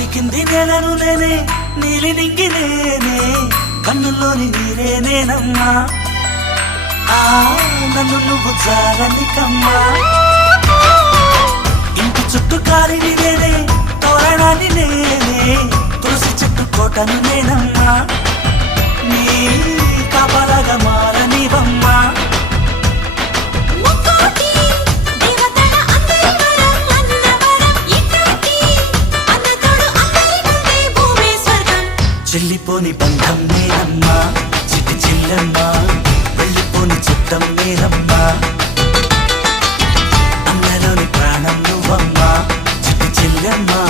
పలికింది నెలను నేనే నీలి నింగి నేనే కన్నుల్లోని నీరే నేనమ్మా నన్ను నువ్వు జారనికమ్మా ఇంటి చుట్టూ కాలిని నేనే తోరణాన్ని నేనే తులసి చెట్టు కోటను నేనమ్మా నీ కాపలాగా మారనివమ్మా చెల్లిపోని బంధం నేనమ్మా చిట్టి చెల్లెమ్మా వెళ్ళిపోని చుట్టం నేనమ్మా అన్నలోని ప్రాణం నువ్వమ్మా చిట్టి చెల్లెమ్మా